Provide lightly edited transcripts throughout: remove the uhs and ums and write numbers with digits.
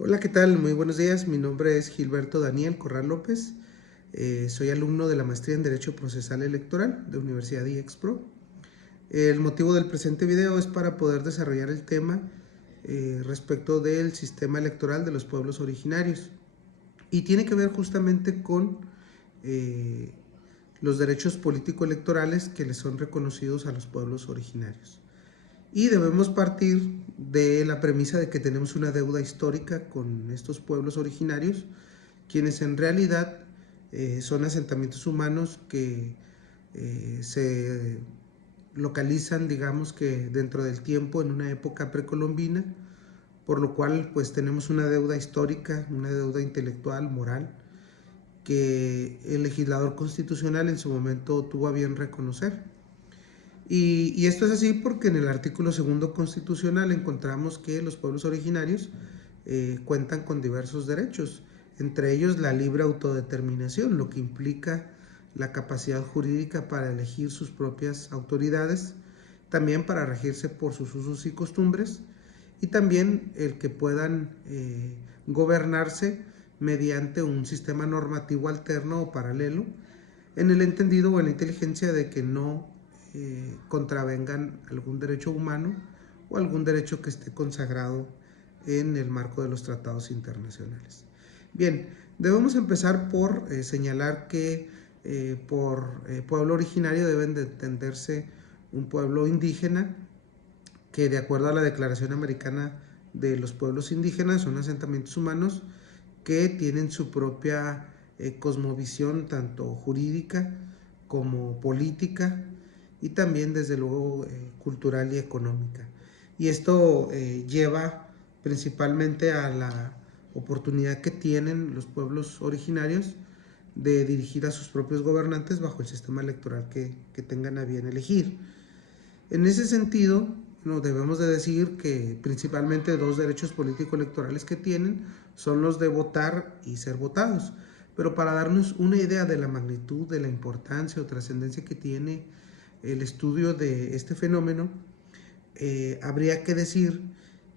Hola, ¿qué tal? Muy buenos días. Mi nombre es Gilberto Daniel Corral López. Soy alumno de la maestría en Derecho Procesal Electoral de Universidad IEXPRO. El motivo del presente video es para poder desarrollar el tema respecto del sistema electoral de los pueblos originarios. Y tiene que ver justamente con eh, los derechos político-electorales que les son reconocidos a los pueblos originarios. Y debemos partir de la premisa de que tenemos una deuda histórica con estos pueblos originarios, quienes en realidad son asentamientos humanos que se localizan, digamos que dentro del tiempo, en una época precolombina, por lo cual pues tenemos una deuda histórica, una deuda intelectual, moral, que el legislador constitucional en su momento tuvo a bien reconocer. Y esto es así porque en el artículo segundo constitucional encontramos que los pueblos originarios cuentan con diversos derechos, entre ellos la libre autodeterminación, lo que implica la capacidad jurídica para elegir sus propias autoridades, también para regirse por sus usos y costumbres, y también el que puedan gobernarse mediante un sistema normativo alterno o paralelo, en el entendido o en la inteligencia de que no contravengan algún derecho humano o algún derecho que esté consagrado en el marco de los tratados internacionales. Bien, debemos empezar por señalar que por pueblo originario deben de entenderse un pueblo indígena que, de acuerdo a la Declaración Americana de los Pueblos Indígenas, son asentamientos humanos que tienen su propia cosmovisión, tanto jurídica como política, y también desde luego cultural y económica. Y esto lleva principalmente a la oportunidad que tienen los pueblos originarios de dirigir a sus propios gobernantes bajo el sistema electoral que tengan a bien elegir. En ese sentido, no debemos de decir que principalmente dos derechos político-electorales que tienen son los de votar y ser votados. Pero para darnos una idea de la magnitud, de la importancia o trascendencia que tiene el estudio de este fenómeno, habría que decir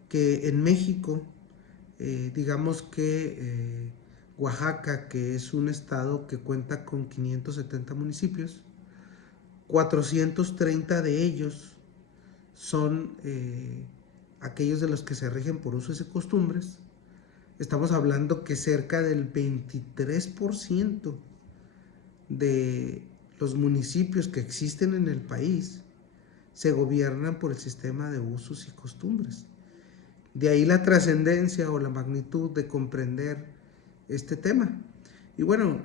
que en México, digamos que Oaxaca, que es un estado que cuenta con 570 municipios, 430 de ellos son aquellos de los que se rigen por usos y costumbres. Estamos hablando que cerca del 23% de los municipios que existen en el país se gobiernan por el sistema de usos y costumbres. De ahí la trascendencia o la magnitud de comprender este tema. Y bueno,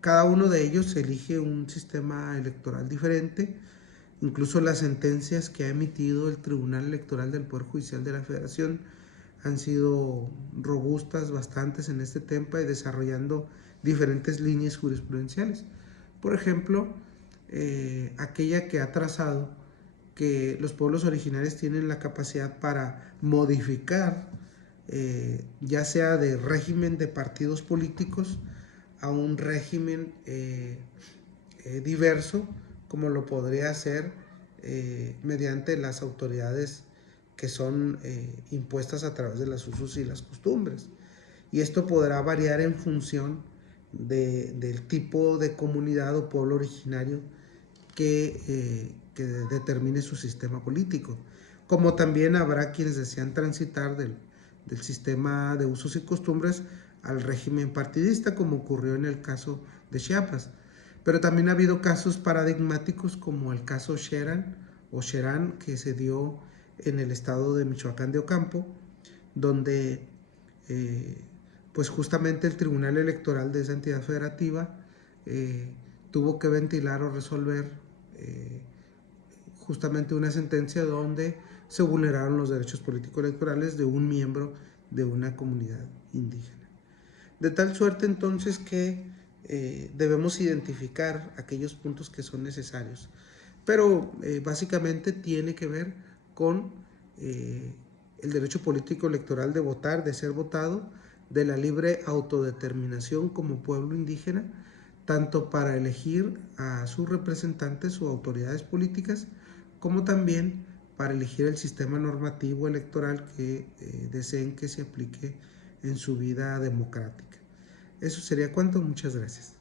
cada uno de ellos elige un sistema electoral diferente. Incluso las sentencias que ha emitido el Tribunal Electoral del Poder Judicial de la Federación han sido robustas, bastantes en este tema y desarrollando diferentes líneas jurisprudenciales. Por ejemplo, aquella que ha trazado que los pueblos originarios tienen la capacidad para modificar, ya sea de régimen de partidos políticos a un régimen diverso, como lo podría hacer mediante las autoridades que son impuestas a través de los usos y las costumbres. Y esto podrá variar en función del tipo de comunidad o pueblo originario que determine su sistema político. Como también habrá quienes desean transitar del sistema de usos y costumbres al régimen partidista, como ocurrió en el caso de Chiapas. Pero también ha habido casos paradigmáticos como el caso Sherán o Sherán, que se dio en el estado de Michoacán de Ocampo, donde pues justamente el Tribunal Electoral de esa entidad federativa tuvo que ventilar o resolver justamente una sentencia donde se vulneraron los derechos políticos electorales de un miembro de una comunidad indígena. De tal suerte entonces que debemos identificar aquellos puntos que son necesarios. Pero básicamente tiene que ver con el derecho político electoral de votar, de ser votado, de la libre autodeterminación como pueblo indígena, tanto para elegir a sus representantes o autoridades políticas, como también para elegir el sistema normativo electoral que deseen que se aplique en su vida democrática. Eso sería cuanto. Muchas gracias.